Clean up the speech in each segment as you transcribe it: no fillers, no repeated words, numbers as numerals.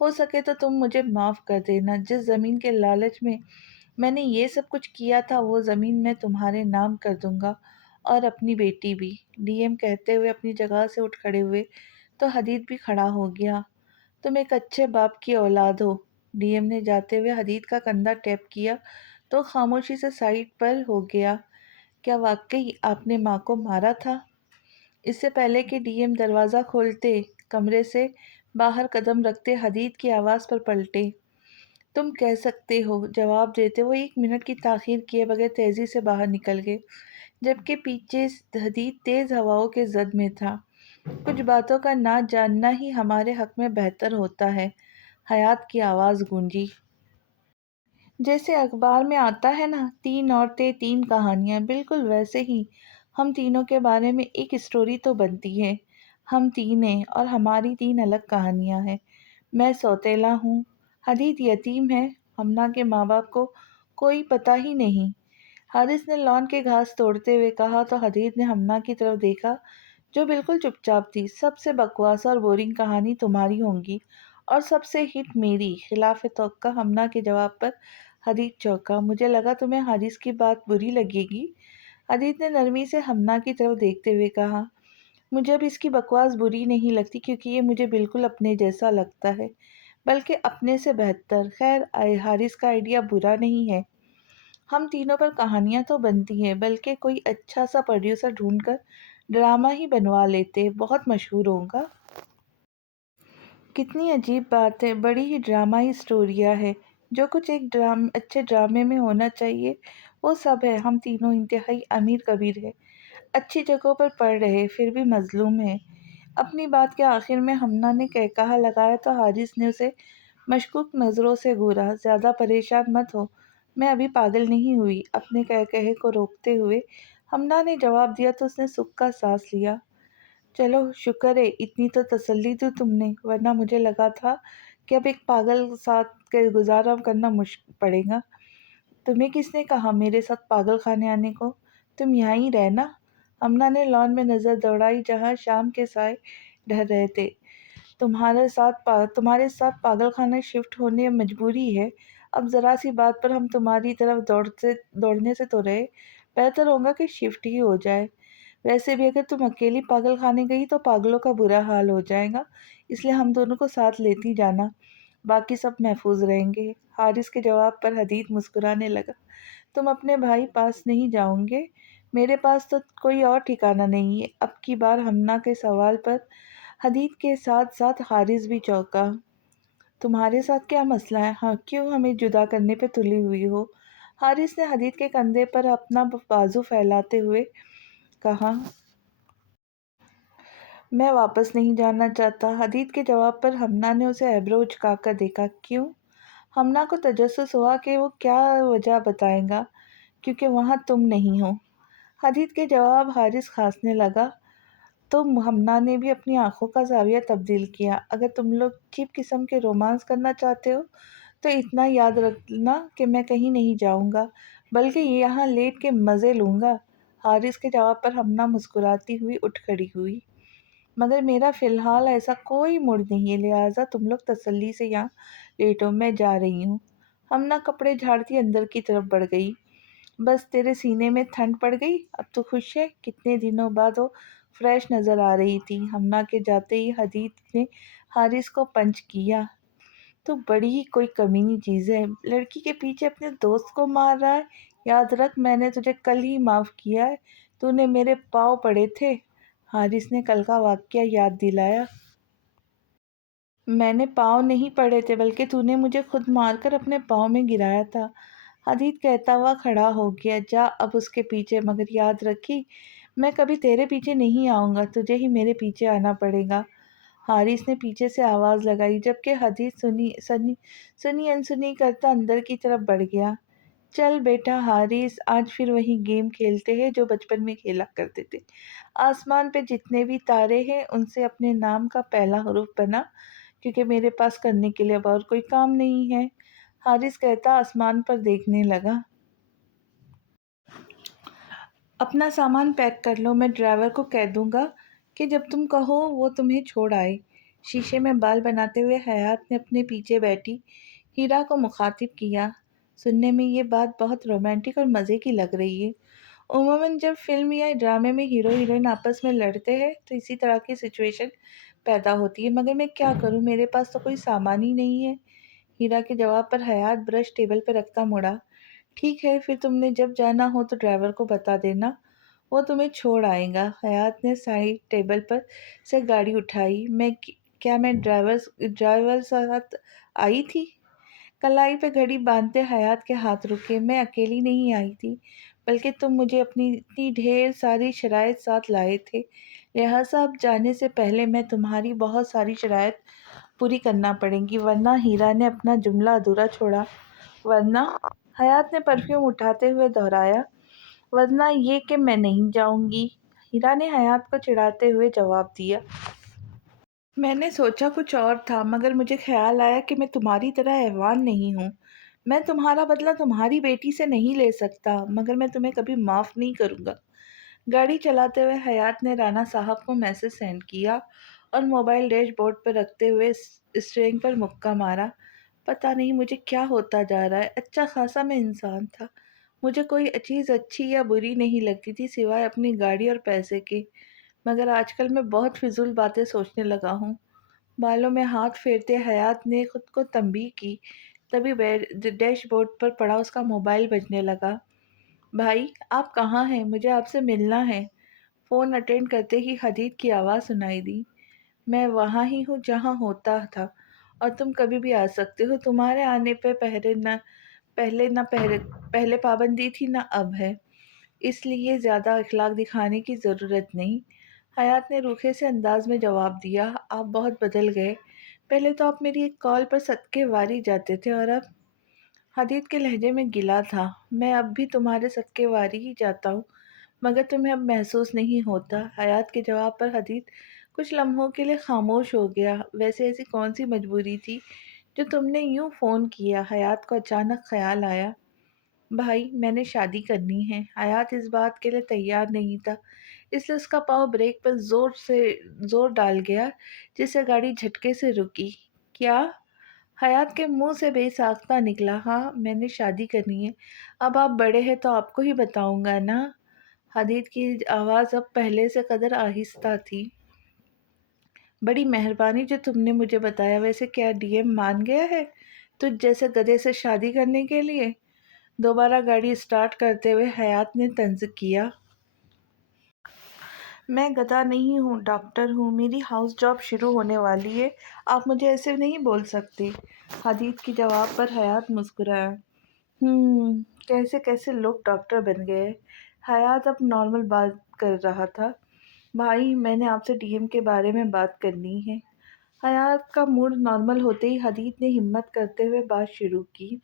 ہو سکے تو تم مجھے معاف کر دینا۔ جس زمین کے لالچ میں میں نے یہ سب کچھ کیا تھا وہ زمین میں تمہارے نام کر دوں گا، اور اپنی بیٹی بھی۔ ڈی ایم کہتے ہوئے اپنی جگہ سے اٹھ کھڑے ہوئے تو حدید بھی کھڑا ہو گیا۔ تم ایک اچھے باپ کی اولاد ہو۔ ڈی ایم نے جاتے ہوئے حدید کا کندھا ٹیپ کیا تو خاموشی سے سائڈ پر ہو گیا۔ کیا واقعی آپ نے ماں کو مارا تھا؟ اس سے پہلے کہ ڈی ایم دروازہ کھولتے، کمرے سے باہر قدم رکھتے حدید کی آواز پر پلٹے۔ تم کہہ سکتے ہو، جواب دیتے وہ 1 منٹ کی تاخیر کیے بغیر تیزی سے باہر نکل گئے، جبکہ پیچھے حدید تیز ہواؤں کے زد میں تھا۔ کچھ باتوں کا نہ جاننا ہی ہمارے حق میں بہتر ہوتا ہے، حیات کی آواز گونجی۔ جیسے اخبار میں آتا ہے نا، 3 عورتیں 3 کہانیاں، بالکل ویسے ہی ہم تینوں کے بارے میں ایک اسٹوری تو بنتی ہے۔ ہم تین ہیں اور ہماری 3 الگ کہانیاں ہیں۔ میں سوتیلا ہوں، حدید یتیم ہے، ہمنا کے ماں باپ کو کوئی پتہ ہی نہیں۔ حارث نے لان کے گھاس توڑتے ہوئے کہا تو حدید نے ہمنا کی طرف دیکھا جو بالکل چپ چاپ تھی۔ سب سے بکواس اور بورنگ کہانی تمہاری ہوگی اور سب سے ہٹ میری۔ خلاف توقع ہمنا کے جواب پر حدید چونکا۔ مجھے لگا تمہیں حارث کی بات بری لگے گی۔ حدید نے نرمی سے ہمنا کی طرف دیکھتے ہوئے کہا، مجھے اب اس کی بکواس بری نہیں لگتی کیونکہ یہ مجھے بالکل اپنے جیسا لگتا ہے، بلکہ اپنے سے بہتر۔ خیر، حارث کا آئیڈیا برا نہیں ہے۔ ہم تینوں پر کہانیاں تو بنتی ہیں، بلکہ کوئی اچھا سا پروڈیوسر ڈھونڈ کر ڈرامہ ہی بنوا لیتے، بہت مشہور ہوگا۔ کتنی عجیب بات ہے، بڑی ہی ڈرامائی اسٹوریاں ہے۔ جو کچھ ایک اچھے ڈرامے میں ہونا چاہیے وہ سب ہے۔ ہم تینوں انتہائی امیر کبیر ہیں، اچھی جگہوں پر پڑھ رہے، پھر بھی مظلوم ہیں۔ اپنی بات کے آخر میں ہمنا نے کہا لگایا تو حارث نے اسے مشکوک نظروں سے گھورا۔ زیادہ پریشان مت ہو، میں ابھی پاگل نہیں ہوئی۔ اپنے کہے کو روکتے ہوئے ہمنا نے جواب دیا تو اس نے سکھ کا سانس لیا۔ چلو شکر ہے، اتنی تو تسلی دی تم نے، ورنہ مجھے لگا تھا کہ اب ایک پاگل ساتھ گزارا کرنا پڑے گا۔ تمہیں کس نے کہا میرے ساتھ پاگل خانے آنے کو؟ تم یہاں ہی رہنا۔ ہمنا نے لان میں نظر دوڑائی جہاں شام کے سائے ڈھل رہے تھے۔ تمہارے ساتھ پاگل خانے شفٹ ہونے مجبوری ہے۔ اب ذرا سی بات پر ہم تمہاری طرف دوڑنے سے تو رہے، بہتر ہوگا کہ شفٹ ہی ہو جائے۔ ویسے بھی اگر تم اکیلی پاگل خانے گئی تو پاگلوں کا برا حال ہو جائے گا، اس لیے ہم دونوں کو ساتھ لیتی جانا، باقی سب محفوظ رہیں گے۔ حارث کے جواب پر حدید مسکرانے لگا۔ تم اپنے بھائی پاس نہیں جاؤں گے؟ میرے پاس تو کوئی اور ٹھکانہ نہیں ہے۔ اب کی بار ہمنا کے سوال پر حدید کے ساتھ ساتھ حارث بھی چونکا۔ تمہارے ساتھ کیا مسئلہ ہے؟ ہاں، کیوں ہمیں جدا کرنے پہ تلی ہوئی ہو؟ حارث نے حدید کے کندھے پر اپنا بازو پھیلاتے ہوئے کہا، میں واپس نہیں جانا چاہتا۔ حدید کے جواب پر ہمنا نے اسے ایبرو اچکا کر دیکھا۔ کیوں؟ ہمنا کو تجسس ہوا کہ وہ کیا وجہ بتائے گا۔ کیونکہ وہاں تم نہیں ہو۔ حدید کے جواب حارث کھانسنے لگا تو ہمنا نے بھی اپنی آنکھوں کا زاویہ تبدیل کیا۔ اگر تم لوگ چیپ قسم کے رومانس کرنا چاہتے ہو تو اتنا یاد رکھنا کہ میں کہیں نہیں جاؤں گا، بلکہ یہاں لیٹ کے مزے لوں گا۔ حارث کے جواب پر ہمنا مسکراتی ہوئی اٹھ کھڑی ہوئی۔ مگر میرا فی الحال ایسا کوئی موڈ نہیں ہے، لہٰذا تم لوگ تسلی سے یہاں لیٹو، میں جا رہی ہوں۔ ہمنا کپڑے جھاڑتی اندر کی طرف بڑھ گئی۔ بس تیرے سینے میں ٹھنڈ پڑ گئی، اب تو خوش ہے؟ کتنے دنوں بعد وہ فریش نظر آ رہی تھی۔ ہمنا کے جاتے ہی حدید نے حارث کو پنچ کیا۔ تو بڑی ہی کوئی کمینی چیز ہے، لڑکی کے پیچھے اپنے دوست کو مار رہا ہے۔ یاد رکھ، میں نے تجھے کل ہی معاف کیا ہے، تو نے میرے پاؤں پڑے تھے۔ حارث نے کل کا واقعہ یاد دلایا۔ میں نے پاؤں نہیں پڑے تھے، بلکہ تو نے مجھے خود مار کر اپنے پاؤں میں گرایا تھا۔ حدید کہتا ہوا کھڑا ہو گیا۔ جا اب اس کے پیچھے، مگر یاد رکھی میں کبھی تیرے پیچھے نہیں آؤں گا، تجھے ہی میرے پیچھے آنا پڑے گا۔ حارث نے پیچھے سے آواز لگائی، جبکہ حدید سنی انسنی کرتا اندر کی طرف بڑھ گیا۔ چل بیٹا حارث، آج پھر وہی گیم کھیلتے ہیں جو بچپن میں کھیلا کرتے تھے۔ آسمان پہ جتنے بھی تارے ہیں ان سے اپنے نام کا پہلا حرف بنا، کیونکہ میرے پاس کرنے کے لیے اب اور کوئی کام نہیں ہے۔ حارث کہتا آسمان پر دیکھنے لگا۔ اپنا سامان پیک کر لو، میں ڈرائیور کو کہہ دوں گا کہ جب تم کہو وہ تمہیں چھوڑ آئے۔ شیشے میں بال بناتے ہوئے حیات نے اپنے پیچھے بیٹھی ہیرا کو مخاطب کیا۔ سننے میں یہ بات بہت رومانٹک اور مزے کی لگ رہی ہے۔ عموماً جب فلم یا ڈرامے میں ہیرو ہیروئن آپس میں لڑتے ہیں تو اسی طرح کی سچویشن پیدا ہوتی ہے، مگر میں کیا کروں، میرے پاس تو کوئی سامان ہی نہیں ہے۔ ہیرا کے جواب پر حیات برش ٹیبل پر رکھتا مڑا۔ ٹھیک ہے، پھر تم نے جب جانا ہو تو ڈرائیور کو بتا دینا، وہ تمہیں چھوڑ آئے گا۔ حیات نے سائڈ ٹیبل پر سے گاڑی اٹھائی۔ کیا میں ڈرائیور ساتھ آئی تھی؟ کلائی پہ گھڑی باندھتے حیات کے ہاتھ رکے۔ میں اکیلی نہیں آئی تھی، بلکہ تم مجھے اپنی اتنی ڈھیر ساری شرائط ساتھ لائے تھے، لہٰذا اب جانے سے پہلے میں تمہاری بہت ساری شرائط پوری کرنا پڑیں گی، ورنہ ہیرا نے اپنا جملہ ادھورا چھوڑا۔ ورنہ؟ حیات نے پرفیوم اٹھاتے ہوئے دہرایا۔ ورنہ یہ کہ میں نہیں جاؤں گی، ہیرا نے حیات کو چڑھاتے ہوئے جواب دیا۔ میں نے سوچا کچھ اور تھا، مگر مجھے خیال آیا کہ میں تمہاری طرح حیوان نہیں ہوں۔ میں تمہارا بدلہ تمہاری بیٹی سے نہیں لے سکتا، مگر میں تمہیں کبھی معاف نہیں کروں گا۔ گاڑی چلاتے ہوئے حیات نے رانا صاحب کو میسج سینڈ کیا اور موبائل ڈیش بورڈ پر رکھتے ہوئے اسٹیئرنگ پر مکہ مارا۔ پتہ نہیں مجھے کیا ہوتا جا رہا ہے، اچھا خاصا میں انسان تھا، مجھے کوئی چیز اچھی یا بری نہیں لگتی تھی سوائے اپنی گاڑی اور پیسے کے، مگر آج کل میں بہت فضول باتیں سوچنے لگا ہوں۔ بالوں میں ہاتھ پھیرتے حیات نے خود کو تنبیہ کی، تبھی ڈیش بورڈ پر پڑا اس کا موبائل بجنے لگا۔ بھائی آپ کہاں ہیں؟ مجھے آپ سے ملنا ہے۔ فون اٹینڈ کرتے ہی حدید کی آواز سنائی دی۔ میں وہاں ہی ہوں جہاں ہوتا تھا، اور تم کبھی بھی آ سکتے ہو۔ تمہارے آنے پہ پہلے پابندی تھی نہ اب ہے، اس لیے زیادہ اخلاق دکھانے کی ضرورت نہیں۔ حیات نے روکھے سے انداز میں جواب دیا۔ آپ بہت بدل گئے، پہلے تو آپ میری ایک کال پر صدقے واری جاتے تھے اور اب؟ حدید کے لہجے میں گلا تھا۔ میں اب بھی تمہارے صدقے واری ہی جاتا ہوں، مگر تمہیں اب محسوس نہیں ہوتا۔ حیات کے جواب پر حدید کچھ لمحوں کے لیے خاموش ہو گیا۔ ویسے ایسی کون سی مجبوری تھی جو تم نے یوں فون کیا؟ حیات کو اچانک خیال آیا، بھائی میں نے شادی کرنی ہے۔ حیات اس بات کے لیے تیار نہیں تھا، اس لیے اس کا پاؤں بریک پر زور ڈال گیا، جس سے گاڑی جھٹکے سے رکی۔ کیا؟ حیات کے منہ سے بے ساختہ نکلا۔ ہاں میں نے شادی کرنی ہے، اب آپ بڑے ہیں تو آپ کو ہی بتاؤں گا نا۔ حدید کی آواز اب پہلے سے قدر آہستہ تھی۔ بڑی مہربانی جو تم نے مجھے بتایا۔ ویسے کیا ڈی ایم مان گیا ہے تجھ جیسے گدھے سے شادی کرنے کے لیے؟ دوبارہ گاڑی سٹارٹ کرتے ہوئے حیات نے طنز کیا۔ میں گدھا نہیں ہوں، ڈاکٹر ہوں، میری ہاؤس جاب شروع ہونے والی ہے، آپ مجھے ایسے نہیں بول سکتے۔ حدید کے جواب پر حیات مسکرایا۔ کیسے کیسے لوگ ڈاکٹر بن گئے۔ حیات اب نارمل بات کر رہا تھا۔ بھائی میں نے آپ سے ڈی ایم کے بارے میں بات کرنی ہے۔ حیات کا موڈ نارمل ہوتے ہی حدید نے ہمت کرتے ہوئے بات شروع کی۔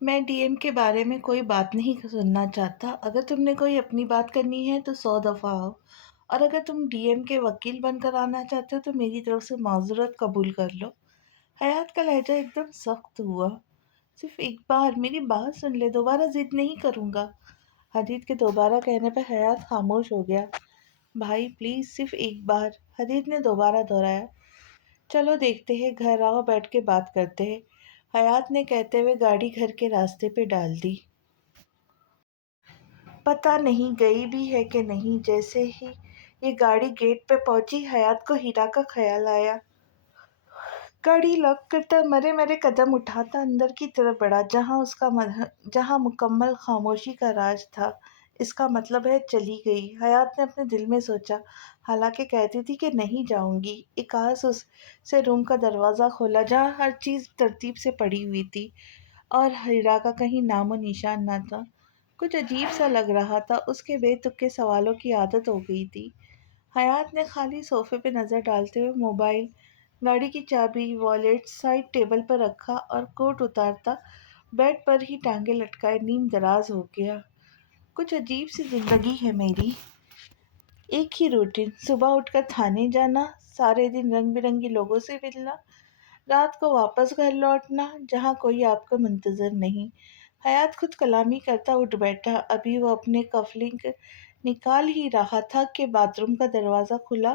میں ڈی ایم کے بارے میں کوئی بات نہیں سننا چاہتا، اگر تم نے کوئی اپنی بات کرنی ہے تو 100 دفعہ آؤ، اور اگر تم ڈی ایم کے وکیل بن کر آنا چاہتے ہو تو میری طرف سے معذرت قبول کر لو۔ حیات کا لہجہ ایک دم سخت ہوا۔ صرف ایک بار میری بات سن لے، دوبارہ ضد نہیں کروں گا۔ حدید کے دوبارہ کہنے پر حیات خاموش ہو گیا۔ بھائی پلیز صرف ایک بار، حدید نے دوبارہ دہرایا۔ چلو دیکھتے ہیں، گھر آؤ بیٹھ کے بات کرتے ہیں، حیات نے کہتے ہوئے گاڑی گھر کے راستے پہ ڈال دی۔ پتہ نہیں گئی بھی ہے کہ نہیں۔ جیسے ہی یہ گاڑی گیٹ پہ پہنچی حیات کو ہیرا کا خیال آیا۔ گاڑی لاک کرتا مرے مرے قدم اٹھاتا اندر کی طرف بڑھا، جہاں مکمل خاموشی کا راج تھا۔ اس کا مطلب ہے چلی گئی، حیات نے اپنے دل میں سوچا، حالانکہ کہتی تھی کہ نہیں جاؤں گی۔ اکاس اس سے روم کا دروازہ کھولا جہاں ہر چیز ترتیب سے پڑی ہوئی تھی اور ہیرا کا کہیں نام و نشان نہ تھا۔ کچھ عجیب سا لگ رہا تھا، اس کے بے تکے سوالوں کی عادت ہو گئی تھی۔ حیات نے خالی صوفے پہ نظر ڈالتے ہوئے موبائل، گاڑی کی چابی، والیٹ سائڈ ٹیبل پر رکھا اور کوٹ اتارتا بیڈ پر ہی ٹانگیں لٹکائے نیم دراز ہو گیا۔ کچھ عجیب سی زندگی ہے میری، ایک ہی روٹین، صبح اٹھ کر تھانے جانا، سارے دن رنگ برنگی لوگوں سے ملنا، رات کو واپس گھر لوٹنا جہاں کوئی آپ کا منتظر نہیں۔ حیات خود کلامی کرتا اٹھ بیٹھا، ابھی وہ اپنے کف لنک نکال ہی رہا تھا کہ باتھ روم کا دروازہ کھلا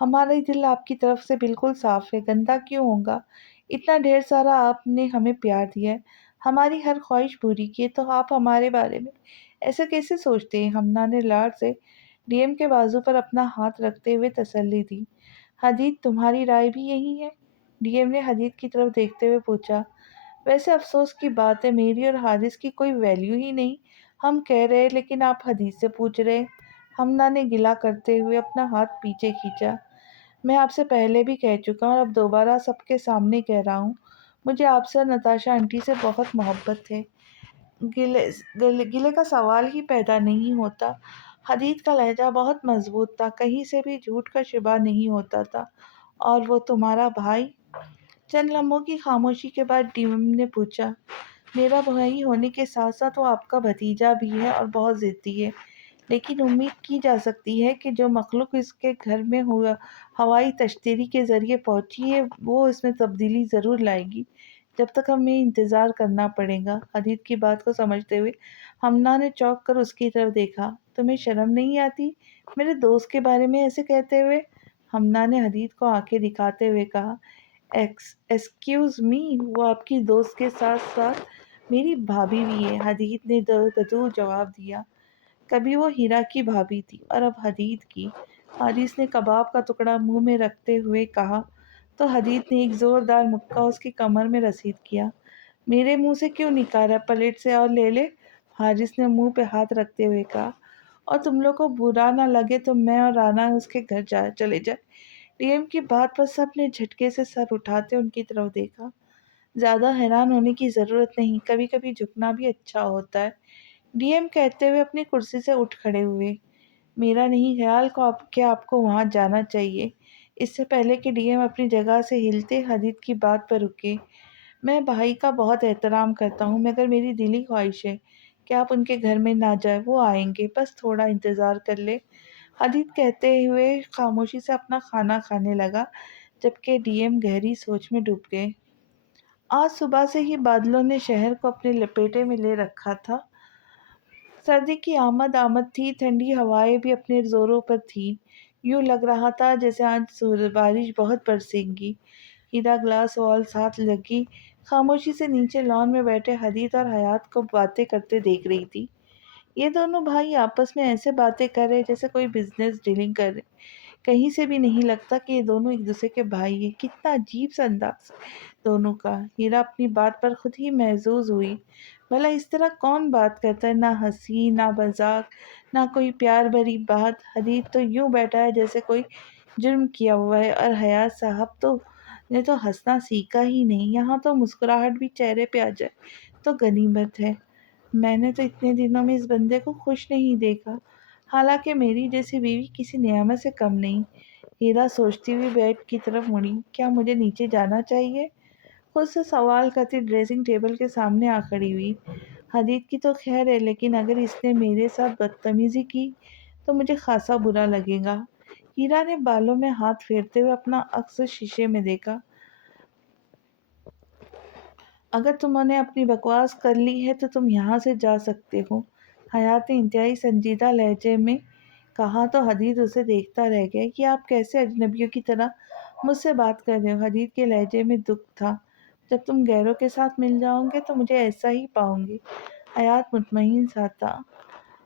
ہمارا دل آپ کی طرف سے بالکل صاف ہے، گندا کیوں ہوگا؟ اتنا ڈھیر سارا آپ نے ہمیں پیار دیا ہے، ہماری ہر خواہش پوری کی ہے، تو آپ ہمارے بارے میں ایسا کیسے سوچتے ہیں؟ ہمنا نے لاڈ سے ڈی ایم کے بازو پر اپنا ہاتھ رکھتے ہوئے تسلی دی۔ حدید، تمہاری رائے بھی یہی ہے؟ ڈی ایم نے حدید کی طرف دیکھتے ہوئے پوچھا۔ ویسے افسوس کی بات ہے، میری اور حارث کی کوئی ویلیو ہی نہیں۔ ہم کہہ رہے لیکن آپ حدید سے پوچھ رہے۔ ہمنا نے گلہ کرتے ہوئے اپنا ہاتھ پیچھے کھینچا۔ میں آپ سے پہلے بھی کہہ چکا ہوں اور اب دوبارہ سب کے سامنے کہہ رہا ہوں، مجھے آپ سے اور نتاشا آنٹی سے بہت محبت ہے۔ گلے کا سوال ہی پیدا نہیں ہوتا۔ حدید کا لہجہ بہت مضبوط تھا، کہیں سے بھی جھوٹ کا شبہ نہیں ہوتا تھا۔ اور وہ تمہارا بھائی؟ چند لمحوں کی خاموشی کے بعد ڈیم نے پوچھا۔ میرا بھائی ہونے کے ساتھ ساتھ وہ آپ کا بھتیجا بھی ہے اور بہت ضدی ہے، لیکن امید کی جا سکتی ہے کہ جو مخلوق اس کے گھر میں ہوائی تشتری کے ذریعے پہنچی ہے وہ اس میں تبدیلی ضرور لائے گی، جب تک ہمیں انتظار کرنا پڑے گا۔ حدید کی بات کو سمجھتے ہوئے ہمنا نے چونک کر اس کی طرف دیکھا۔ تمہیں شرم نہیں آتی میرے دوست کے بارے میں ایسے کہتے ہوئے؟ ہمنا نے حدید کو آنکھیں دکھاتے ہوئے کہا۔ ایکسکیوز می، وہ آپ کی دوست کے ساتھ ساتھ میری بھابھی بھی ہے، حدید نے بدو جواب دیا۔ کبھی وہ ہیرا کی بھابھی تھی اور اب حدید کی، حارث نے کباب کا ٹکڑا منہ میں رکھتے ہوئے کہا، تو حدید نے ایک زوردار مکہ اس کی کمر میں رسید کیا۔ میرے منہ سے کیوں نکالا؟ پلیٹ سے اور لے لے، حارث نے منہ پہ ہاتھ رکھتے ہوئے کہا۔ اور تم لوگ کو برا نہ لگے تو میں اور رانا اس کے گھر چلے جائیں۔ ڈی ایم کی بات پر سب نے جھٹکے سے سر اٹھاتے ان کی طرف دیکھا۔ زیادہ حیران ہونے کی ضرورت نہیں، کبھی کبھی جھکنا بھی اچھا ہوتا ہے، ڈی ایم کہتے ہوئے اپنی کرسی سے اٹھ کھڑے ہوئے۔ میرا نہیں خیال کہ آپ کو وہاں جانا چاہیے۔ اس سے پہلے کہ ڈی ایم اپنی جگہ سے ہلتے حدید کی بات پر رکے۔ میں بھائی کا بہت احترام کرتا ہوں، مگر میری دلی خواہش ہے کہ آپ ان کے گھر میں نہ جائیں، وہ آئیں گے، بس تھوڑا انتظار کر لے۔ حدید کہتے ہوئے خاموشی سے اپنا کھانا کھانے لگا، جبکہ ڈی ایم گہری سوچ میں ڈوب گئے۔ آج صبح سے ہی بادلوں نے شہر کو اپنے لپیٹے میں لے رکھا تھا۔ سردی کی آمد تھی، ٹھنڈی ہوائیں بھی اپنے زوروں پر تھیں، یوں لگ رہا تھا جیسے آج بارش بہت برسے گی۔ ہیرا گلاس وال ساتھ لگی خاموشی سے نیچے لان میں بیٹھے حدید اور حیات کو باتیں کرتے دیکھ رہی تھی۔ یہ دونوں بھائی آپس میں ایسے باتیں کر رہے جیسے کوئی بزنس ڈیلنگ کر رہے، کہیں سے بھی نہیں لگتا کہ یہ دونوں ایک دوسرے کے بھائی ہیں۔ کتنا عجیب سا انداز دونوں کا۔ ہیرا اپنی بات پر خود ہی محظوظ ہوئی، بھلا اس طرح کون بات کرتا ہے، نہ ہنسی نہ مذاق نہ کوئی پیار بھری بات۔ حدید تو یوں بیٹھا ہے جیسے کوئی جرم کیا ہوا ہے، اور حیات صاحب نے تو ہنسنا سیکھا ہی نہیں، یہاں تو مسکراہٹ بھی چہرے پہ آ جائے تو غنیمت ہے۔ میں نے تو اتنے دنوں میں اس بندے کو خوش نہیں دیکھا، حالانکہ میری جیسی بیوی کسی نعمت سے کم نہیں۔ ہیرا سوچتی ہوئی بیڈ کی طرف مڑی۔ کیا مجھے نیچے جانا چاہیے؟ خود سے سوال کرتی ڈریسنگ ٹیبل کے سامنے آ کھڑی ہوئی۔ حدید کی تو خیر ہے، لیکن اگر اس نے میرے ساتھ بدتمیزی کی تو مجھے خاصا برا لگے گا۔ ہیرا نے بالوں میں ہاتھ پھیرتے ہوئے اپنا عکس شیشے میں دیکھا۔ اگر تم نے اپنی بکواس کر لی ہے تو تم یہاں سے جا سکتے ہو، حیات نے انتہائی سنجیدہ لہجے میں کہا، تو حدید اسے دیکھتا رہ گیا۔ کہ آپ کیسے اجنبیوں کی طرح مجھ سے بات کر رہے ہو؟ حدید کے لہجے میں دکھ تھا۔ جب تم غیروں کے ساتھ مل جاؤ گے تو مجھے ایسا ہی پاؤں گی۔ حیات مطمئن سا تھا،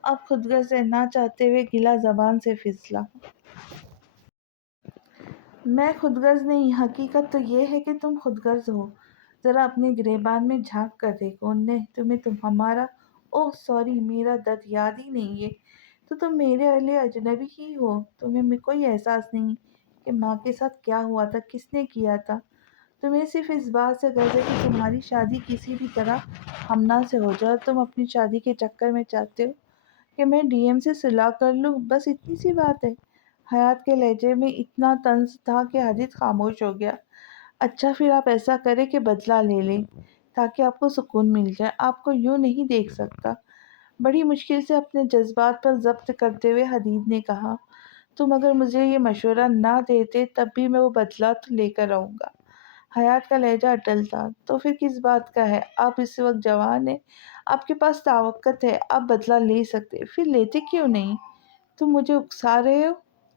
اب خودغرض نہ چاہتے ہوئے گلا زبان سے پھسلا۔ میں خودغرض نہیں، حقیقت تو یہ ہے کہ تم خودغرض ہو۔ ذرا اپنے گریبان میں جھانک کر دیکھو، تمہیں ہمارا سوری میرا درد یاد ہی نہیں ہے، تو تم میرے لیے اجنبی ہی ہو۔ تمہیں کوئی احساس نہیں کہ ماں کے ساتھ کیا ہوا تھا، کس نے کیا تھا۔ تمہیں صرف اس بات سے غرض ہے کہ تمہاری شادی کسی بھی طرح ہمنا سے ہو جائے، اور تم اپنی شادی کے چکر میں چاہتے ہو کہ میں ڈی ایم سے صلح کر لوں، بس اتنی سی بات ہے۔ حیات کے لہجے میں اتنا طنز تھا کہ حدید خاموش ہو گیا۔ اچھا پھر آپ ایسا کریں کہ بدلہ لے لیں تاکہ آپ کو سکون مل جائے، آپ کو یوں نہیں دیکھ سکتا۔ بڑی مشکل سے اپنے جذبات پر ضبط کرتے ہوئے حدید نے کہا، تم اگر مجھے یہ مشورہ نہ دیتے تب بھی میں وہ بدلہ تو لے کر آؤں گا۔ حیات کا لہجہ اٹل تھا۔ تو پھر کس بات کا ہے؟ آپ اس وقت جوان ہیں، آپ کے پاس طاقت ہے، آپ بدلہ لے سکتے، پھر لیتے کیوں نہیں؟ تم مجھے اکسا رہے ہو؟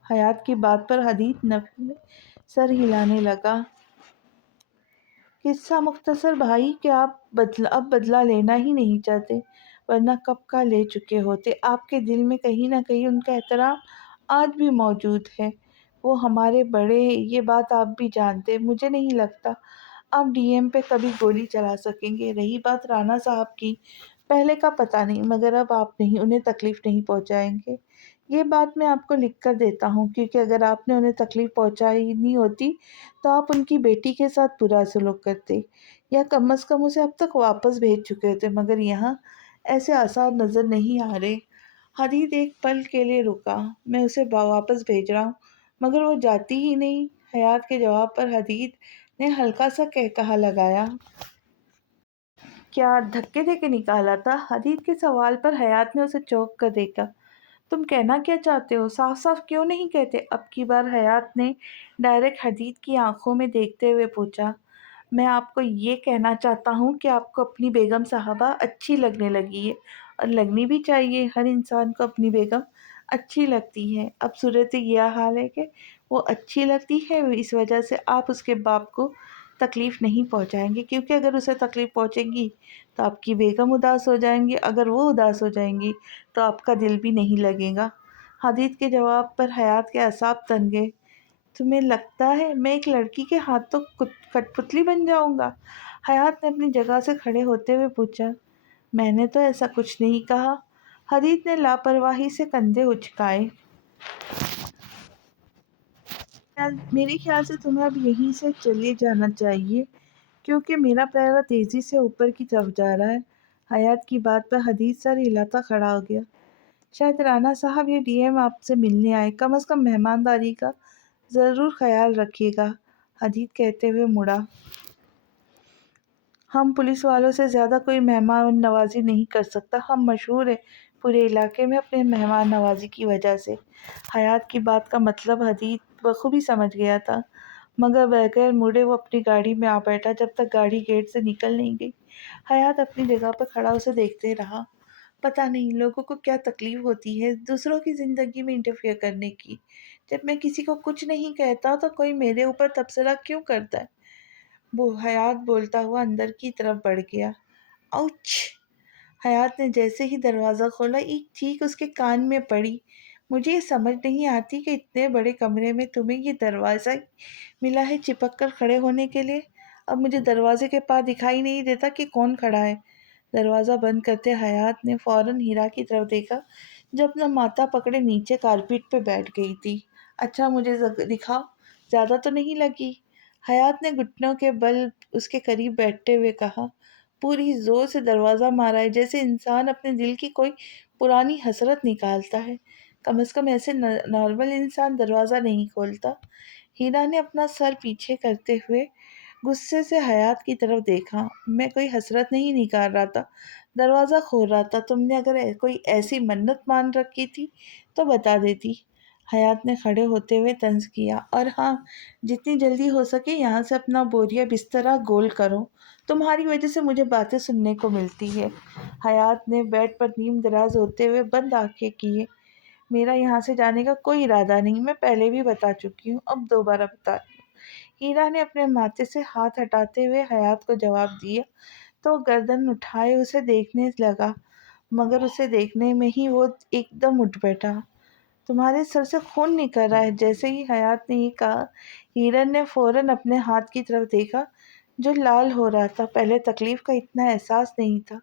حیات کی بات پر حدیث نفی میں سر ہلانے لگا۔ قصہ مختصر بھائی کہ آپ اب بدلہ لینا ہی نہیں چاہتے، ورنہ کب کا لے چکے ہوتے۔ آپ کے دل میں کہیں نہ کہیں ان کا احترام آج بھی موجود ہے۔ وہ ہمارے بڑے، یہ بات آپ بھی جانتے۔ مجھے نہیں لگتا آپ ڈی ایم پہ کبھی گولی چلا سکیں گے۔ رہی بات رانا صاحب کی، پہلے کا پتہ نہیں، مگر اب آپ نہیں انہیں تکلیف نہیں پہنچائیں گے۔ یہ بات میں آپ کو لکھ کر دیتا ہوں، کیونکہ اگر آپ نے انہیں تکلیف پہنچائی نہیں ہوتی تو آپ ان کی بیٹی کے ساتھ برا سلوک کرتے، یا کم از کم اسے اب تک واپس بھیج چکے ہوتے، مگر یہاں ایسے آثار نظر نہیں آ رہے۔ حدید ایک پل کے لیے رکا۔ میں اسے واپس بھیج رہا ہوں، مگر وہ جاتی ہی نہیں۔ حیات کے جواب پر حدید نے ہلکا سا کہا لگایا۔ کیا دھکے دے کے نکالا تھا؟ حدید کے سوال پر حیات نے اسے چونک کر دیکھا۔ تم کہنا کیا چاہتے ہو؟ صاف صاف کیوں نہیں کہتے؟ اب کی بار حیات نے ڈائریکٹ حدید کی آنکھوں میں دیکھتے ہوئے پوچھا۔ میں آپ کو یہ کہنا چاہتا ہوں کہ آپ کو اپنی بیگم صاحبہ اچھی لگنے لگی ہے، اور لگنی بھی چاہیے۔ ہر انسان کو اپنی بیگم اچھی لگتی ہے۔ اب صورت یہ حال ہے کہ وہ اچھی لگتی ہے، اس وجہ سے آپ اس کے باپ کو تکلیف نہیں پہنچائیں گے، کیونکہ اگر اسے تکلیف پہنچے گی تو آپ کی بیگم اداس ہو جائیں گی، اگر وہ اداس ہو جائیں گی تو آپ کا دل بھی نہیں لگے گا۔ حدید کے جواب پر حیات کے اعصاب تن گئے۔ تمہیں لگتا ہے میں ایک لڑکی کے ہاتھوں کٹ پتلی بن جاؤں گا؟ حیات نے اپنی جگہ سے کھڑے ہوتے ہوئے پوچھا۔ میں نے تو ایسا کچھ نہیں کہا۔ حدید نے لاپرواہی سے کندھے اچکائے۔ میرے خیال سے تمہیں اب یہیں سے چلے جانا چاہیے، کیونکہ میرا پیرا تیزی سے اوپر کی طرف جا رہا ہے۔ حیات کی بات پر حدید سر ہلاتا کھڑا ہو گیا۔ شاید رانا صاحب یہ ڈی ایم آپ سے ملنے آئے، کم از کم مہمانداری کا ضرور خیال رکھیے گا، حدید کہتے ہوئے مڑا۔ ہم پولیس والوں سے زیادہ کوئی مہمان نوازی نہیں کر سکتا۔ ہم مشہور ہیں پورے علاقے میں اپنے مہمان نوازی کی وجہ سے۔ حیات کی بات کا مطلب حدید بخوبی سمجھ گیا تھا، مگر بغیر مڑے وہ اپنی گاڑی میں آ بیٹھا جب تک گاڑی گیٹ سے نکل نہیں گئی۔ حیات اپنی جگہ پر کھڑا اسے دیکھتے رہا۔ پتہ نہیں لوگوں کو کیا تکلیف ہوتی ہے دوسروں کی زندگی میں انٹرفیئر کرنے کی۔ جب میں کسی کو کچھ نہیں کہتا تو کوئی میرے اوپر تبصرہ کیوں کرتا ہے؟ حیات بولتا ہوا اندر کی طرف بڑھ گیا۔ آؤچ! حیات نے جیسے ہی دروازہ کھولا ایک چیخ اس کے کان میں پڑی۔ مجھے یہ سمجھ نہیں آتی کہ اتنے بڑے کمرے میں تمہیں یہ دروازہ ملا ہے چپک کر کھڑے ہونے کے لیے۔ اب مجھے دروازے کے پاس دکھائی نہیں دیتا کہ کون کھڑا ہے۔ دروازہ بند کرتے حیات نے فوراً ہیرا کی طرف دیکھا جو اپنا ماتھا پکڑے نیچے کارپیٹ پہ بیٹھ گئی تھی۔ اچھا مجھے دکھاؤ، زیادہ تو نہیں لگی؟ حیات نے گھٹنوں کے بل اس کے قریب بیٹھتے ہوئے کہا۔ پوری زور سے دروازہ مارا ہے، جیسے انسان اپنے دل کی کوئی پرانی حسرت نکالتا ہے۔ کم از کم ایسے نارمل انسان دروازہ نہیں کھولتا۔ ہیرا نے اپنا سر پیچھے کرتے ہوئے غصے سے حیات کی طرف دیکھا۔ میں کوئی حسرت نہیں نکال رہا تھا، دروازہ کھول رہا تھا۔ تم نے اگر کوئی ایسی منت مان رکھی تھی تو بتا دیتی۔ حیات نے کھڑے ہوتے ہوئے طنز کیا۔ اور ہاں، جتنی جلدی ہو سکے یہاں سے اپنا بوریا بسترا گول کرو، تمہاری وجہ سے مجھے باتیں سننے کو ملتی ہے۔ حیات نے بیڈ پر نیم دراز ہوتے ہوئے بند آنکھیں کیے۔ میرا یہاں سے جانے کا کوئی ارادہ نہیں، میں پہلے بھی بتا چکی ہوں، اب دوبارہ بتا رہی ہوں۔ ہیرا نے اپنے ماتھے سے ہاتھ ہٹاتے ہوئے حیات کو جواب دیا تو وہ گردن اٹھائے اسے دیکھنے لگا، مگر اسے دیکھنے میں ہی وہ ایک دم اٹھ بیٹھا۔ تمہارے سر سے خون نکل رہا ہے۔ جیسے ہی حیات نے یہ کہا، ہیرن نے فوراً اپنے ہاتھ کی طرف دیکھا جو لال ہو رہا تھا۔ پہلے تکلیف کا اتنا احساس نہیں تھا،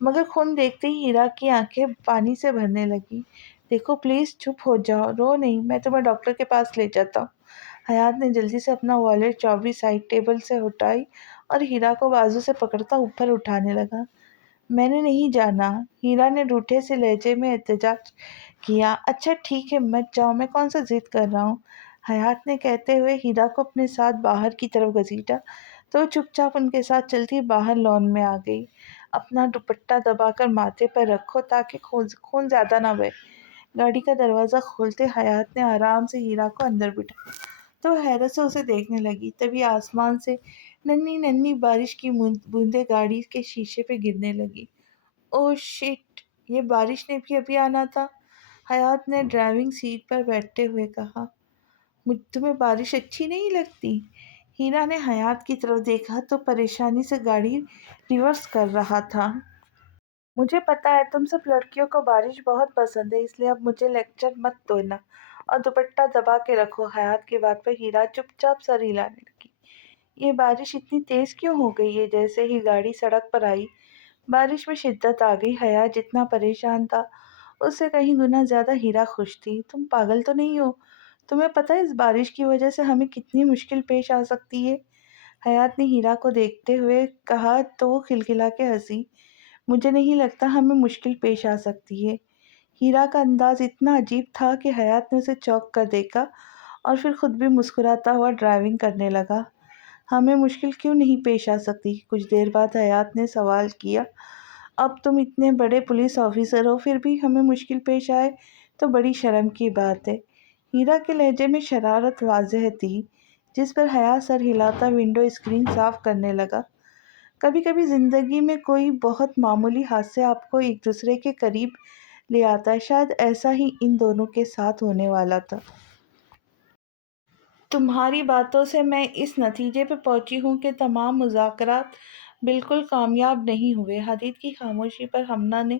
مگر خون دیکھتے ہی ہیرا کی آنکھیں پانی سے بھرنے لگی۔ دیکھو پلیز چپ ہو جاؤ، رو نہیں، میں تمہیں ڈاکٹر کے پاس لے جاتا ہوں۔ حیات نے جلدی سے اپنا والیٹ چابی سائڈ ٹیبل سے ہٹائی اور ہیرا کو بازو سے پکڑتا اوپر اٹھانے لگا۔ میں نے نہیں جانا، ہیرا نے روٹھے سے لہجے میں احتجاج کیا۔ اچھا ٹھیک ہے مت جاؤ، میں کون سا ضد کر رہا ہوں؟ حیات نے کہتے ہوئے ہیرا کو اپنے ساتھ باہر کی طرف گھسیٹا تو وہ چپ چاپ ان کے ساتھ چلتی باہر لان میں آ گئی۔ اپنا دوپٹہ دبا کر ماتھے پر رکھو تاکہ خون زیادہ نہ بہے۔ گاڑی کا دروازہ کھولتے حیات نے آرام سے ہیرا کو اندر بٹھایا تو وہ حیرت سے اسے دیکھنے لگی۔ تبھی آسمان سے ننھی ننھی بارش کی بوندیں گاڑی کے شیشے پہ گرنے لگی۔ او شٹ! یہ بارش نے بھی ابھی آنا تھا۔ حیات نے ڈرائیونگ سیٹ پر بیٹھتے ہوئے کہا۔ تمہیں بارش اچھی نہیں لگتی؟ ہیرا نے حیات کی طرف دیکھا تو پریشانی سے گاڑی ریورس کر رہا تھا۔ مجھے پتا ہے تم سب لڑکیوں کو بارش بہت پسند ہے، اس لیے اب مجھے لیکچر مت دینا اور دوپٹہ دبا کے رکھو۔ حیات کی بات پر ہیرا چپ چاپ سر ہلانے لگی۔ یہ بارش اتنی تیز کیوں ہو گئی ہے؟ جیسے ہی گاڑی سڑک پر آئی بارش میں شدت آ گئی۔ حیات جتنا پریشان تھا اس سے کہیں گنا زیادہ ہیرا خوش تھی۔ تم پاگل تو نہیں ہو؟ تمہیں پتہ ہے اس بارش کی وجہ سے ہمیں کتنی مشکل پیش آ سکتی ہے؟ حیات نے ہیرا کو دیکھتے ہوئے کہا تو وہ کھلکھلا کے ہنسی۔ مجھے نہیں لگتا ہمیں مشکل پیش آ سکتی ہے۔ ہیرا کا انداز اتنا عجیب تھا کہ حیات نے اسے چونک کر دیکھا اور پھر خود بھی مسکراتا ہوا ڈرائیونگ کرنے لگا۔ ہمیں مشکل کیوں نہیں پیش آ سکتی؟ کچھ دیر بعد حیات نے سوال کیا۔ اب تم اتنے بڑے پولیس آفیسر ہو پھر بھی ہمیں مشکل پیش آئے تو بڑی شرم کی بات ہے۔ ہیرا کے لہجے میں شرارت واضح تھی، جس پر حیات سر ہلاتا ونڈو اسکرین صاف کرنے لگا۔ کبھی کبھی زندگی میں کوئی بہت معمولی حادثہ آپ کو ایک دوسرے کے قریب لے آتا ہے، شاید ایسا ہی ان دونوں کے ساتھ ہونے والا تھا۔ تمہاری باتوں سے میں اس نتیجے پہ پہنچی ہوں کہ تمام مذاکرات بالکل کامیاب نہیں ہوئے۔ حدید کی خاموشی پر ہمنا نے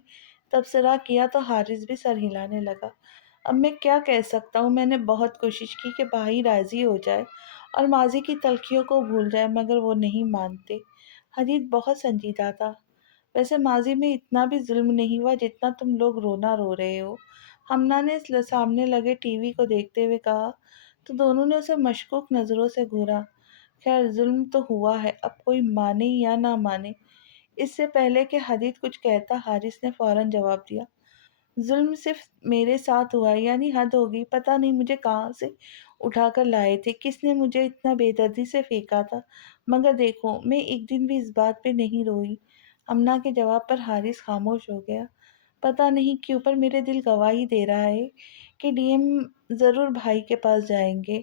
تبصرہ کیا تو حارث بھی سر ہلانے لگا۔ اب میں کیا کہہ سکتا ہوں؟ میں نے بہت کوشش کی کہ بھائی راضی ہو جائے اور ماضی کی تلخیوں کو بھول جائے، مگر وہ نہیں مانتے۔ حدید بہت سنجیدہ تھا۔ ویسے ماضی میں اتنا بھی ظلم نہیں ہوا جتنا تم لوگ رونا رو رہے ہو، ہمنا نے سامنے لگے ٹی وی کو دیکھتے ہوئے کہا تو دونوں نے اسے مشکوک نظروں سے گھورا۔ خیر ظلم تو ہوا ہے، اب کوئی مانے یا نہ مانے۔ اس سے پہلے کہ حدید کچھ کہتا حارث نے فوراً جواب دیا۔ ظلم صرف میرے ساتھ ہوا ہے، یعنی حد ہوگی۔ پتہ نہیں مجھے کہاں سے اٹھا کر لائے تھے، کس نے مجھے اتنا بے دردی سے پھینکا تھا، مگر دیکھو میں ایک دن بھی اس بات پہ نہیں روئی۔ ہمنا کے جواب پر حارث خاموش ہو گیا۔ پتہ نہیں کیوں پر میرے دل گواہی دے رہا ہے کہ ڈی ایم ضرور بھائی کے پاس جائیں گے۔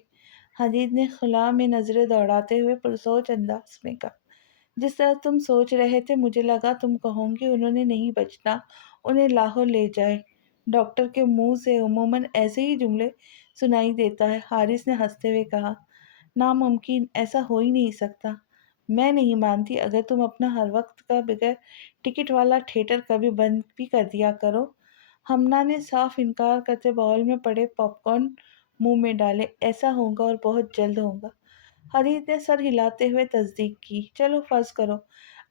حدید نے خلا میں نظریں دوڑاتے ہوئے پرسوچ انداز میں کہا۔ جس طرح تم سوچ رہے تھے مجھے لگا تم کہو گے انہوں نے نہیں بچنا، انہیں لاہور لے جائے۔ ڈاکٹر کے منہ سے عموماً ایسے ہی جملے سنائی دیتا ہے۔ حارث نے ہنستے ہوئے کہا، ناممکن، ایسا ہو ہی نہیں سکتا۔ میں نہیں مانتی، اگر تم اپنا ہر وقت کا بغیر ٹکٹ والا تھیٹر کبھی بند بھی کر دیا کرو۔ ہمنا نے صاف انکار کرتے باؤل میں پڑے پاپ کارن منہ میں ڈالے۔ ایسا ہوگا اور بہت جلد ہوگا۔ حدید نے سر ہلاتے ہوئے تصدیق کی۔ چلو فرض کرو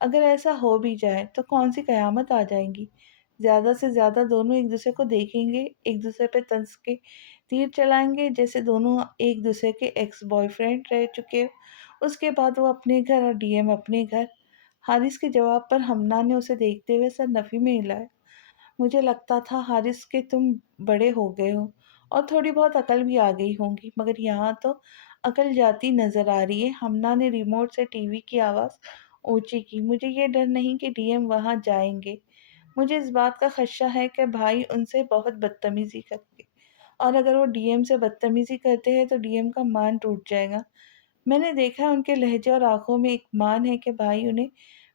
اگر ایسا ہو بھی جائے تو کون سی قیامت آ جائے گی؟ زیادہ سے زیادہ دونوں ایک دوسرے کو دیکھیں گے، ایک دوسرے پہ طنز کے تیر چلائیں گے، جیسے دونوں ایک دوسرے کے ایکس بوائے فرینڈ رہ چکے۔ اس کے بعد وہ اپنے گھر اور ڈی ایم اپنے گھر۔ حارث کے جواب پر ہمنا نے اسے دیکھتے ہوئے سر نفی میں ہلایا۔ مجھے لگتا تھا حارث کہ تم بڑے ہو گئے ہو اور تھوڑی بہت عقل بھی آ گئی ہوگی، مگر یہاں تو عقل جاتی نظر آ رہی ہے۔ ہمنا نے ریموٹ سے ٹی وی کی آواز اونچی کی۔ مجھے یہ ڈر نہیں کہ ڈی ایم وہاں جائیں گے، مجھے اس بات کا خدشہ ہے کہ بھائی ان سے بہت بدتمیزی کریں گے، اور اگر وہ ڈی ایم سے بدتمیزی کرتے ہیں تو ڈی ایم کا مان ٹوٹ جائے گا۔ میں نے دیکھا ہے ان کے لہجے اور آنکھوں میں ایک مان ہے کہ بھائی انہیں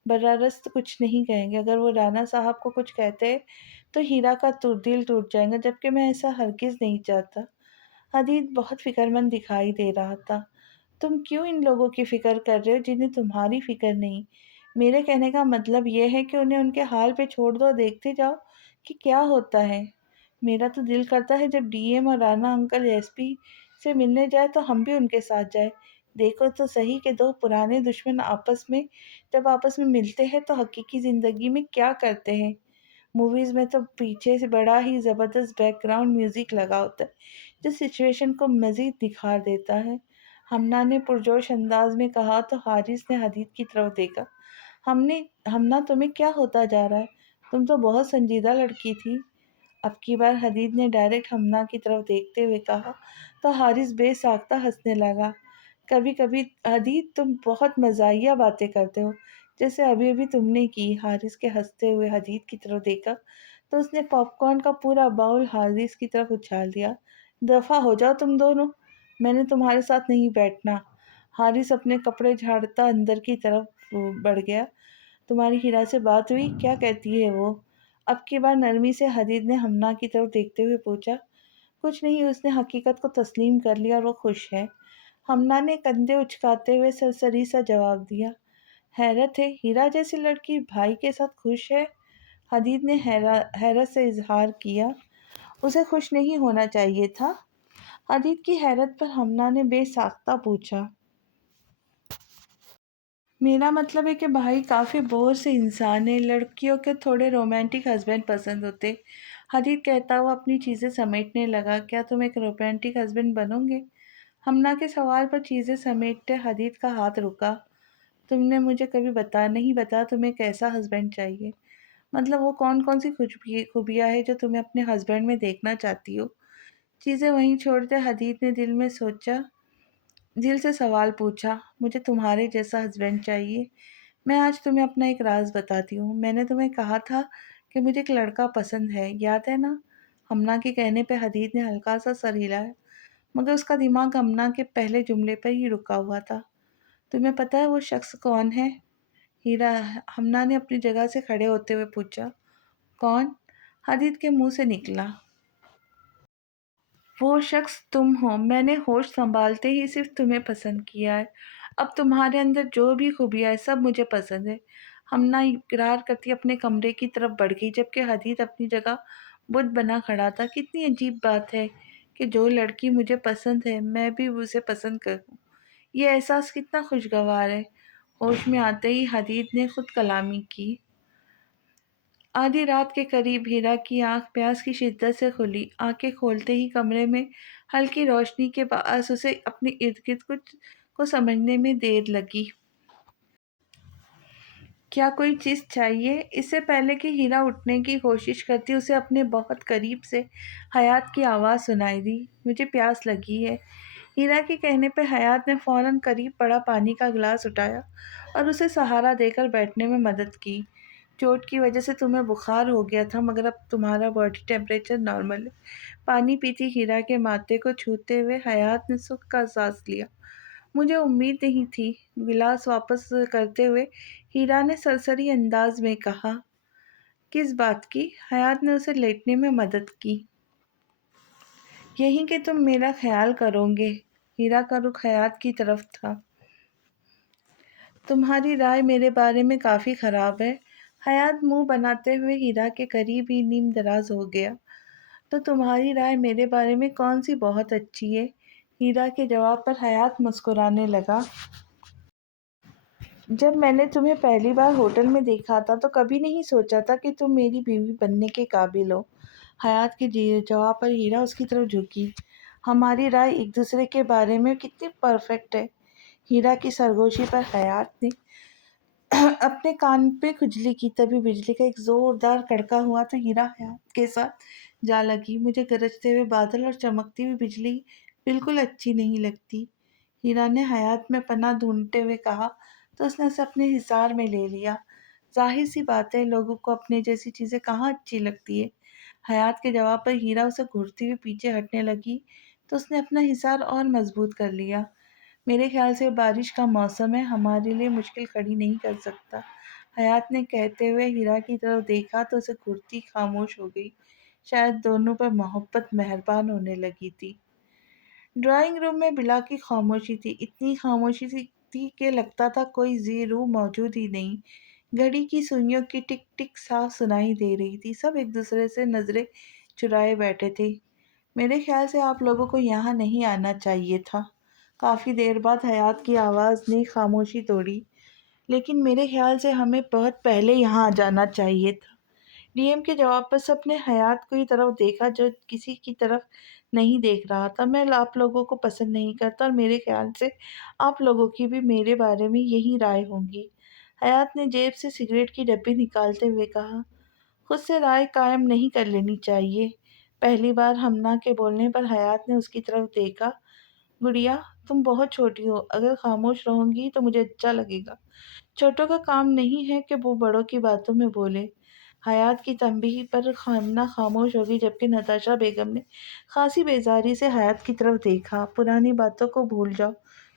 براہ راست کچھ نہیں کہیں گے۔ اگر وہ رانا صاحب کو کچھ کہتے ہیں تو ہیرا کا دل ٹوٹ جائے گا، جبکہ میں ایسا ہرگز نہیں چاہتا۔ حدید بہت فکر مند دکھائی دے رہا تھا۔ تم کیوں ان لوگوں کی فکر کر رہے ہو جنہیں تمہاری فکر نہیں؟ میرے کہنے کا مطلب یہ ہے کہ انہیں ان کے حال پہ چھوڑ دو، دیکھتے جاؤ کہ کیا ہوتا ہے۔ میرا تو دل کرتا ہے جب ڈی ایم اور رانا انکل ایس پی سے ملنے جائے تو ہم بھی ان کے ساتھ جائیں۔ دیکھو تو صحیح کہ دو پرانے دشمن جب آپس میں ملتے ہیں تو حقیقی زندگی میں کیا کرتے ہیں۔ موویز میں تو پیچھے سے بڑا ہی زبردست بیک گراؤنڈ میوزک لگا ہوتا ہے جو سچویشن کو مزید نکھار دیتا ہے۔ ہمنا نے پرجوش انداز میں کہا تو حارث نے حدید کی طرف دیکھا۔ ہمنا تمہیں کیا ہوتا جا رہا ہے؟ تم تو بہت سنجیدہ لڑکی تھی۔ اب کی بار حدید نے ڈائریکٹ ہمنا کی طرف دیکھتے ہوئے کہا تو حارث بے ساختہ ہنسنے لگا۔ کبھی کبھی حدید تم بہت مزاحیہ باتیں کرتے ہو، جیسے ابھی تم نے کی۔ حارث کے ہنستے ہوئے حدید کی طرف دیکھا تو اس نے پاپ کارن کا پورا باؤل حارث کی طرف اچھال دیا۔ دفعہ ہو جاؤ تم دونوں، میں نے تمہارے ساتھ نہیں بیٹھنا۔ حارث اپنے کپڑے جھاڑتا اندر کی طرف بڑھ گیا۔ تمہاری ہیرا سے بات ہوئی؟ کیا کہتی ہے وہ؟ اب کی بار نرمی سے حدید نے ہمنا کی طرف دیکھتے ہوئے پوچھا۔ کچھ نہیں، اس نے حقیقت کو تسلیم کر لیا اور وہ خوش ہے۔ ہمنا نے کندھے اچکاتے ہوئے سرسری سا جواب دیا۔ حیرت ہے، ہیرا جیسی لڑکی بھائی کے ساتھ خوش ہے؟ حدید نے حیرت سے اظہار کیا۔ اسے خوش نہیں ہونا چاہیے تھا؟ حدید کی حیرت پر ہمنا نے بے ساختہ پوچھا۔ میرا مطلب ہے کہ بھائی کافی بور سے انسان ہے، لڑکیوں کے تھوڑے رومانٹک ہسبینڈ پسند ہوتے۔ حدید کہتا ہوا اپنی چیزیں سمیٹنے لگا۔ کیا تم ایک رومانٹک ہسبینڈ بنو گے؟ ہمنا کے سوال پر چیزیں سمیٹتے حدید کا ہاتھ رکا۔ تم نے مجھے کبھی نہیں بتا تمہیں کیسا ہسبینڈ چاہیے؟ مطلب وہ کون کون سی خوبیاں ہیں جو تمہیں اپنے ہسبینڈ میں دیکھنا چاہتی ہو؟ چیزیں وہیں چھوڑتے حدید نے دل سے سوال پوچھا۔ مجھے تمہارے جیسا ہسبینڈ چاہیے۔ میں آج تمہیں اپنا ایک راز بتاتی ہوں۔ میں نے تمہیں کہا تھا کہ مجھے ایک لڑکا پسند ہے، یاد ہے نا؟ ہمنا کے کہنے پہ حدید نے ہلکا سا سر ہلایا، مگر اس کا دماغ ہمنا کے پہلے جملے پر ہی رکا ہوا تھا۔ تمہیں پتہ ہے وہ شخص کون ہے؟ ہمنا نے اپنی جگہ سے کھڑے ہوتے ہوئے پوچھا۔ کون؟ حدید کے منہ سے نکلا۔ وہ شخص تم ہو۔ میں نے ہوش سنبھالتے ہی صرف تمہیں پسند کیا ہے۔ اب تمہارے اندر جو بھی خوبیاں ہیں سب مجھے پسند ہے۔ ہمنا اقرار کرتی اپنے کمرے کی طرف بڑھ گئی، جبکہ حدید اپنی جگہ بت بنا کھڑا تھا۔ کتنی عجیب بات ہے کہ جو لڑکی مجھے پسند ہے میں بھی اسے پسند کروں۔ یہ احساس کتنا خوشگوار ہے۔ ہوش میں آتے ہی حدید نے خود کلامی کی۔ آدھی رات کے قریب ہیرا کی آنکھ پیاس کی شدت سے کھلی۔ آنکھیں کھولتے ہی کمرے میں ہلکی روشنی کے باعث اسے اپنے ارد گرد کچھ کو سمجھنے میں دیر لگی۔ کیا کوئی چیز چاہیے؟ اس سے پہلے کہ ہیرا اٹھنے کی کوشش کرتی اسے اپنے بہت قریب سے حیات کی آواز سنائی دی۔ مجھے پیاس لگی ہے۔ ہیرا کے کہنے پہ حیات نے فوراً قریب پڑا پانی کا گلاس اٹھایا اور اسے سہارا دے کر بیٹھنے میں مدد کی۔ چوٹ کی وجہ سے تمہیں بخار ہو گیا تھا، مگر اب تمہارا باڈی ٹیمپریچر نارمل ہے۔ پانی پیتی ہیرا کے ماتھے کو چھوتے ہوئے حیات نے سکھ کا سانس لیا۔ مجھے امید نہیں تھی، گلاس واپس کرتے ہوئے ہیرا نے سرسری انداز میں کہا۔ کس بات کی؟ حیات نے اسے لیٹنے میں مدد کی۔ یہی کہ تم میرا خیال کرو گے۔ ہیرا کا رخ حیات کی طرف تھا۔ تمہاری رائے میرے بارے میں کافی خراب ہے۔ حیات منہ بناتے ہوئے ہیرا کے قریب ہی نیم دراز ہو گیا۔ تو تمہاری رائے میرے بارے میں کون سی بہت اچھی ہے؟ ہیرا کے جواب پر حیات مسکرانے لگا۔ جب میں نے تمہیں پہلی بار ہوٹل میں دیکھا تھا تو کبھی نہیں سوچا تھا کہ تم میری بیوی بننے کے قابل ہو۔ حیات کے جواب پر ہیرا اس کی طرف جھکی۔ ہماری رائے ایک دوسرے کے بارے میں کتنی پرفیکٹ ہے۔ ہیرا کی سرگوشی پر حیات نے اپنے کان پہ کھجلی کی۔ تبھی بجلی کا ایک زوردار کڑکا ہوا تو ہیرا حیات کے ساتھ جا لگی۔ مجھے گرجتے ہوئے بادل اور چمکتی ہوئی بجلی بالکل اچھی نہیں لگتی، ہیرا نے حیات میں پناہ ڈھونڈتے ہوئے کہا تو اس نے اسے اپنے حصار میں لے لیا۔ ظاہر سی بات ہے، لوگوں کو اپنے جیسی چیزیں کہاں اچھی لگتی ہے۔ حیات کے جواب پر ہیرا اسے گھورتی ہوئی پیچھے ہٹنے لگی تو اس نے اپنا حصار اور مضبوط کر لیا۔ میرے خیال سے بارش کا موسم ہے، ہمارے لیے مشکل کھڑی نہیں کر سکتا۔ حیات نے کہتے ہوئے ہیرا کی طرف دیکھا تو اسے گھورتی خاموش ہو گئی۔ شاید دونوں پر محبت مہربان ہونے لگی تھی۔ ڈرائنگ روم میں بلا کی خاموشی تھی، اتنی خاموشی تھی کہ لگتا تھا کوئی ذی روح موجود ہی نہیں۔ گھڑی کی سوئیوں کی ٹک ٹک صاف سنائی دے رہی تھی۔ سب ایک دوسرے سے نظریں چرائے بیٹھے تھے۔ میرے خیال سے آپ لوگوں کو یہاں نہیں آنا چاہیے تھا۔ کافی دیر بعد حیات کی آواز نے خاموشی توڑی۔ لیکن میرے خیال سے ہمیں بہت پہلے یہاں آ جانا چاہیے تھا۔ ڈی ایم کے جواب پر سب نے حیات کی طرف دیکھا جو کسی کی طرف نہیں دیکھ رہا تھا۔ میں آپ لوگوں کو پسند نہیں کرتا اور میرے خیال سے آپ لوگوں کی بھی میرے بارے میں یہی رائے ہوگی۔ حیات نے جیب سے سگریٹ کی ڈبی نکالتے ہوئے کہا۔ خود سے رائے قائم نہیں کر لینی چاہیے۔ پہلی بار ہمنا کے بولنے پر حیات نے اس کی طرف دیکھا۔ گڑیا، تم بہت چھوٹی ہو، اگر خاموش رہو گی تو مجھے اچھا لگے گا۔ چھوٹوں کا کام نہیں ہے کہ وہ بڑوں کی باتوں میں بولے۔ حیات کی تنبیہ پر ہمنا خاموش ہو گئی، جبکہ نتاشا بیگم نے خاصی بیزاری سے حیات کی طرف دیکھا۔ پرانی باتوں کو بھول جاؤ،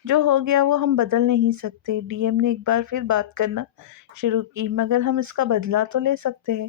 جو ہو گیا وہ ہم بدل نہیں سکتے۔ ڈی ایم نے ایک بار پھر بات کرنا شروع کی۔ مگر ہم اس کا بدلہ تو لے سکتے ہیں۔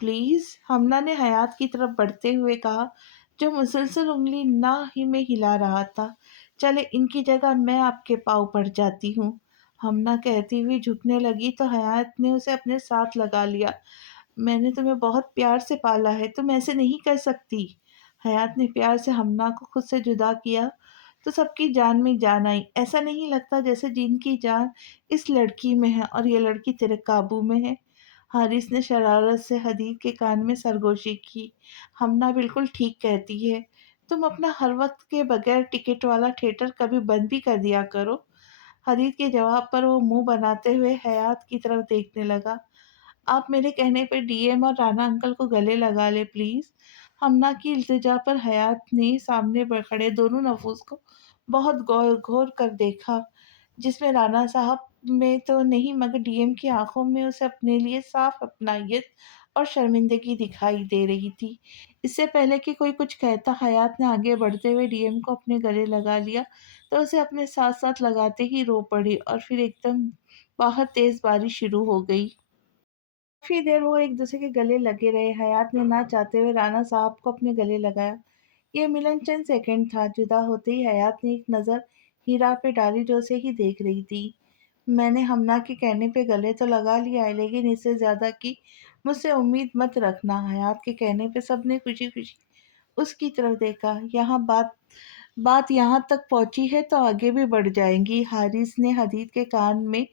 پلیز، ہمنا نے حیات کی طرف بڑھتے ہوئے کہا، جو مسلسل انگلی نہ ہی میں ہلا رہا تھا۔ چلے ان کی جگہ میں آپ کے پاؤں پڑ جاتی ہوں۔ ہمنا کہتی ہوئی جھکنے لگی تو حیات نے اسے اپنے ساتھ لگا لیا۔ میں نے تمہیں بہت پیار سے پالا ہے، تم ایسے نہیں کر سکتی۔ حیات نے پیار سے ہمنا کو خود سے جدا کیا تو سب کی جان میں جان آئی۔ ایسا نہیں لگتا جیسے جن کی جان اس لڑکی میں ہے اور یہ لڑکی تیرے قابو میں ہے۔ حارث نے شرارت سے حدید کے کان میں سرگوشی کی۔ ہمنا بالکل ٹھیک کہتی ہے، تم اپنا ہر وقت کے بغیر ٹکٹ والا تھیٹر کبھی بند بھی کر دیا کرو۔ حدید کے جواب پر وہ منہ بناتے ہوئے حیات کی طرف دیکھنے لگا۔ آپ میرے کہنے پہ ڈی ایم اور رانا انکل کو گلے لگا لے پلیز۔ ہمنا کی التجا پر حیات نے سامنے کھڑے دونوں نفوس کو بہت غور گھور کر دیکھا، جس میں رانا صاحب میں تو نہیں مگر ڈی ایم کی آنکھوں میں اسے اپنے لیے صاف اپنائیت اور شرمندگی دکھائی دے رہی تھی۔ اس سے پہلے کہ کوئی کچھ کہتا، حیات نے آگے بڑھتے ہوئے ڈی ایم کو اپنے گلے لگا لیا تو اسے اپنے ساتھ ساتھ لگاتے ہی رو پڑی اور پھر ایک دم باہر تیز بارش شروع ہو گئی۔ کافی دیر وہ ایک دوسرے کے گلے لگے رہے۔ حیات نے نہ چاہتے ہوئے رانا صاحب کو اپنے گلے لگایا۔ یہ ملن چند سیکنڈ تھا۔ جدا ہوتے ہی حیات نے ایک نظر ہیرا پہ ڈالی جو اسے ہی دیکھ رہی تھی۔ میں نے ہمنا کے کہنے پہ گلے تو لگا لیا ہے، لیکن اس سے زیادہ کی مجھ سے امید مت رکھنا۔ حیات کے کہنے پہ سب نے خوشی خوشی اس کی طرف دیکھا۔ یہاں بات یہاں تک پہنچی ہے تو آگے بھی بڑھ جائیں گی۔ حارث نے حدید کے کان میں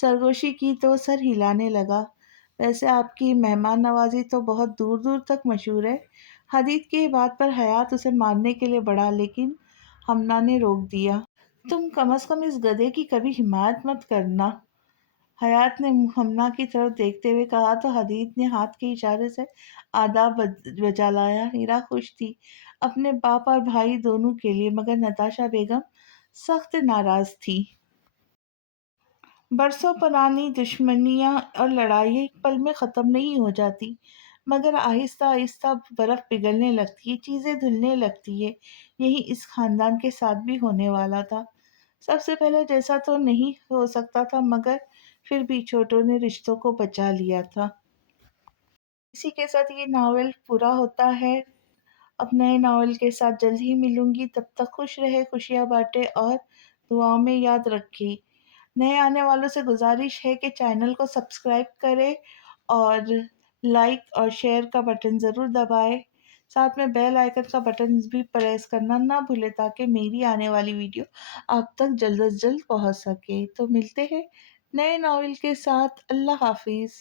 سرگوشی کی تو سر ہلانے لگا۔ ویسے آپ کی مہمان نوازی تو بہت دور دور تک مشہور ہے۔ حدید کی بات پر حیات اسے مارنے کے لیے بڑھا، لیکن ہمنا نے روک دیا۔ تم کم از کم اس گدھے کی کبھی حمایت مت کرنا۔ حیات نے ہمنا کی طرف دیکھتے ہوئے کہا تو حدید نے ہاتھ کے اشارے سے آداب بجا لایا۔ ہیرا خوش تھی اپنے باپ اور بھائی دونوں کے لیے، مگر نتاشا بیگم سخت ناراض تھی۔ برسوں پرانی دشمنیاں اور لڑائیاں ایک پل میں ختم نہیں ہو جاتی، مگر آہستہ آہستہ برف پگھلنے لگتی ہے، چیزیں دھلنے لگتی ہے۔ یہی اس خاندان کے ساتھ بھی ہونے والا تھا۔ سب سے پہلے جیسا تو نہیں ہو سکتا تھا، مگر پھر بھی چھوٹوں نے رشتوں کو بچا لیا تھا۔ اسی کے ساتھ یہ ناول پورا ہوتا ہے۔ اب نئے ناول کے ساتھ جلد ہی ملوں گی، تب تک خوش رہے، خوشیاں بانٹے اور دعاؤں میں یاد رکھے۔ نئے آنے والوں سے گزارش ہے کہ چینل کو سبسکرائب کرے اور لائک اور شیئر کا بٹن ضرور دبائے، ساتھ میں بیل آئیکن کا بٹن بھی پریس کرنا نہ بھولے تاکہ میری آنے والی ویڈیو آپ تک جلد از جلد پہنچ سکے۔ تو ملتے ہیں نئے ناول کے ساتھ۔ اللہ حافظ۔